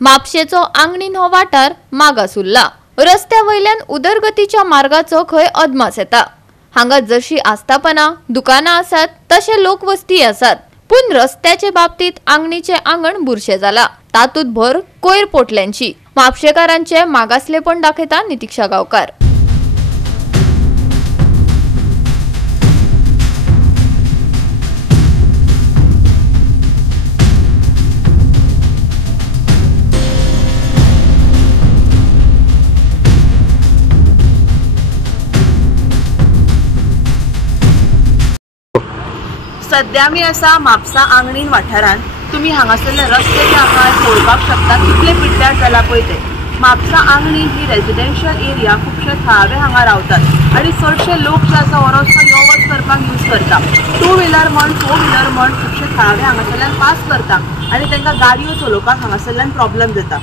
म्हापशेचो आंगणीन हो वाठार मागास उरला। रस्त्या वयल्यान उदरगतीच्या मार्गाचो खंय अदमास येता। हांगा जशी आस्थापना दुकानां आसात तशे लोकवस्ती आसात, पूण रस्त्याचे बाबतीत आंगणीचे आंगण बुरशे जाला। तातूंत भर कोयर पोटल्यांची। म्हापशेकारांचे मागासलेपण दाखयता नितीक्षा गांवकार। सध्या मी असा म्हापसा आंगणीन वाठारान तुम्ही हांगासरले रस्ते जे आहात पळोवपाक शकता कितले पिड्ड्यार जाला पळय ते। म्हापसा आंगणी ही रेजिडेन्शियल एरिया खुबशे थळावे हांगा रावतात आणि चडशे लोक जे आसा वरसो यो वच करपाक यूज करता। 2 व्हिलर म्हण 4 व्हिलर म्हण खुबशे थळावे हांगासरल्यान पास करता आणि तांकां गाडयो चलोवपाक हांगासरल्यान प्रॉब्लेम जाता।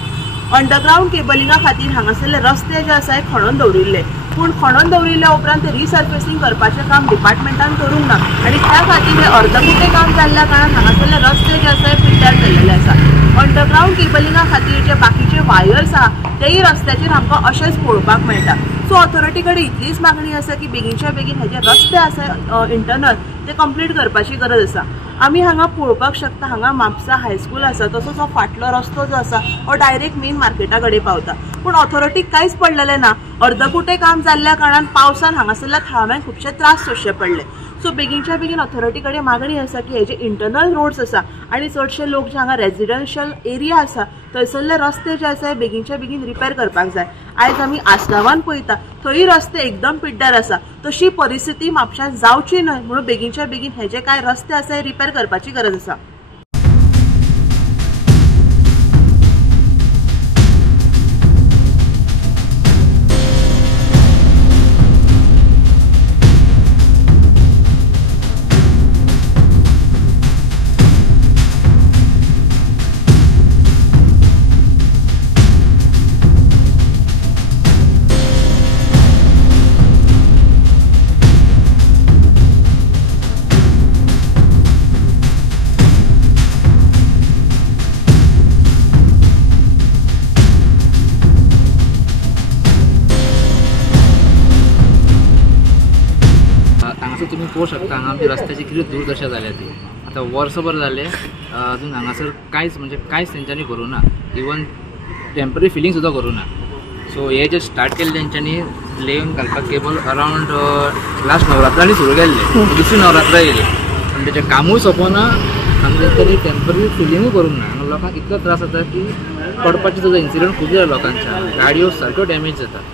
अंडरग्राउंड केबलिंगा खातीर हांगासरले रस्ते जे आसा खणून दवरिल्ले, पूण खणून दवरिल्ल्या उपरांत ते रिसर्फेसिंग करपाचें काम डिपार्टमेंटान करूंक ना आणि त्या खातीर हे अर्दकुटे काम जाल्ल्या कारणान हांगासरले रस्ते जे आसा पिड्ड्यार जाल्लेले आसा। अंडरग्राउंड केबलिंगा खातीर जे बाकीचे वायर्स आहा तेही रस्त्याचेर आमकां अशेंच पळोवपाक मेळटा। सो ऑथॉरिटी कडेन इतलीच मागणी आसा की बेगीनच्या बेगीन हे जे रस्ते आसा इंटरनल ते कंप्लीट करपाची गरज आसा। आमी हांगा पळोवपाक शकता, हांगा म्हापसा हायस्कूल आसा, तसोच हो फाटलो रस्तो जो आसा हो डायरेक्ट मेन मार्केटा कडेन पावता, पूण ऑथॉरिटीक कांयच पडलेलें ना। अर्दकुटे काम जाल्ल्या कारणान पावसान हांगासरल्या थळाव्यांक खुबशे त्रास सोंसचे पडले। सो बेगीनच्या बेगीन ऑथॉरिटी कडेन मागणी आसा की हे जे इंटरनल रोड्स आसा आणि चडशे लोक जे हांगा रेजिडेन्शियल एरिया आसा थंयसरले रस्ते जे आसा बेगीनच्या बेगीन रिपेर करपाक जाय। आयज आमी आसगांवान पळयता थंय रस्ते एकदम पिड्ड्यार आसा, तशी परिस्थिती म्हापशांत जावची न्हय म्हणून बेगीनच्या बेगीन हे जे कांय रस्ते आसा रिपेर करपाची गरज आसा। तुम्ही पळोवंक शकता हांगा आमच्या रस्त्याची कितें दुर्दशा जाल्या ती। आतां वर्सभर जाले अजून हांगासर कांयच तेंच्यांनी करूं ना, इवन टेम्पररी फिलिंग सुद्दां करूं ना। सो हे जे स्टार्ट केले तेंच्यांनी लेवन घालपाक केबल अरावंड लास्ट नवरात्रांनी सुरू केल्ले, दुसरी नवरात्रा येयली पण तेजें कामूय सोंपोना आनी तेंच्यांनी टेम्पररी फिलिंगूय करूंक ना। हांगा लोकांक इतलो त्रास जाता की पडपाचे सुद्दां इन्सिडंट खूब जाला लोकांच्या, गाडयो सारक्यो डॅमेज जाता।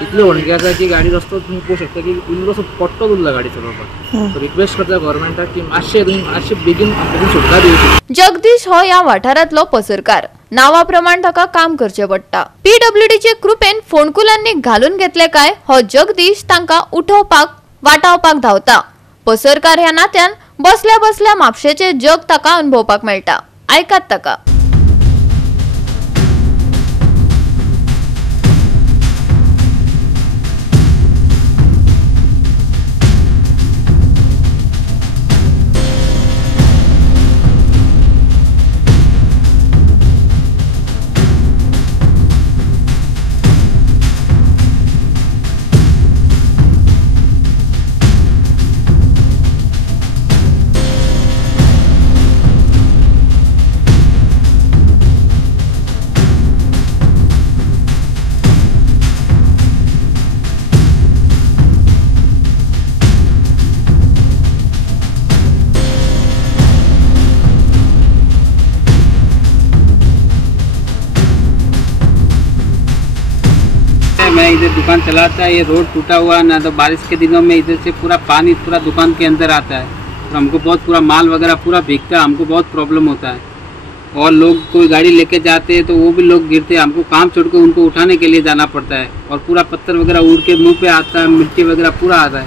इतले व्हडके आसा की गाडी रस्तो तुम्ही पळोवंक शकता की इल्लो असो पट्टो उरला गाडी चलोवपाक। रिक्वेस्ट करता गव्हर्मेंटाक की मातशे बेगीन आमकां सुटका दिवची। जगदीश हो या वाठारांतलो पसरकार। नावा प्रमाण ताका काम करचें पडटा। PWDचे कृपेन फोंडकुलांनी घालून घेतले काय हो जगदीश तांकां उठोवपाक वाटावपाक धांवता। पसरकार ह्या नात्यान बसल्या बसल्या म्हापशेचे जग ताका अनुभवपाक मेळटा। आयकात ताका। मैं इधर दुकान चलाता है, ये रोड टूटा हुआ ना, तो बारिश के दिनों में इधर से पूरा पानी पूरा दुकान के अंदर आता है और हमको बहुत पूरा माल वगैरह पूरा भीगता है, हमको बहुत प्रॉब्लम होता है। और लोग कोई गाड़ी लेके जाते हैं तो वो भी लोग गिरते हैं, हमको काम छोड़ के उनको उठाने के लिए जाना पड़ता है और पूरा पत्थर वगैरह उड़ के मुँह पे आता है, मिट्टी वगैरह पूरा आता है।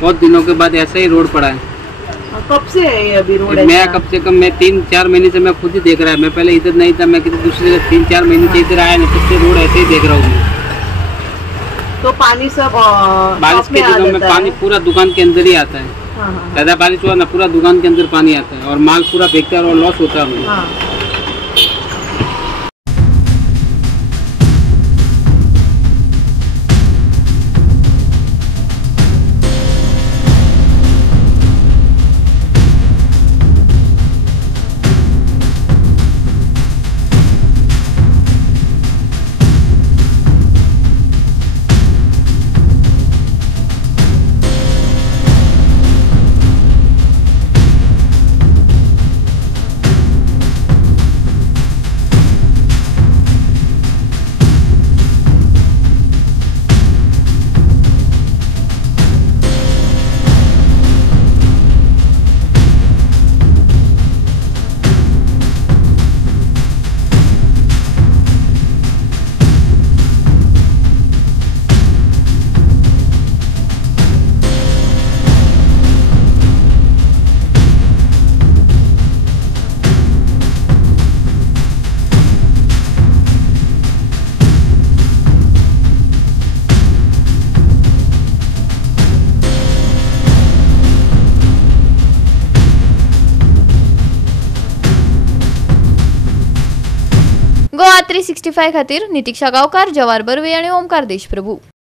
बहुत दिनों के बाद ऐसा ही रोड पड़ा है। कब से है अभी रोड? मैं कम से कम 3-4 महीने से मैं खुद ही देख रहा है। मैं पहले इधर नहीं था, मैं किसी दूसरी जगह 3-4 महीने से इधर आया नहीं, तब से रोड ऐसे ही देख रहा हूँ। तो पानी सब बारिश के दिनों में पानी पूरा दुकान के अंदर ही आता है। ज्यादा बारिश हुआ ना पूरा दुकान के अंदर पानी आता है और माल पूरा फेंकता है और लॉस होता है। 365 खातीर नितीक्षा गांवकार, जवार बर्वे आणि ओमकार देशप्रभू।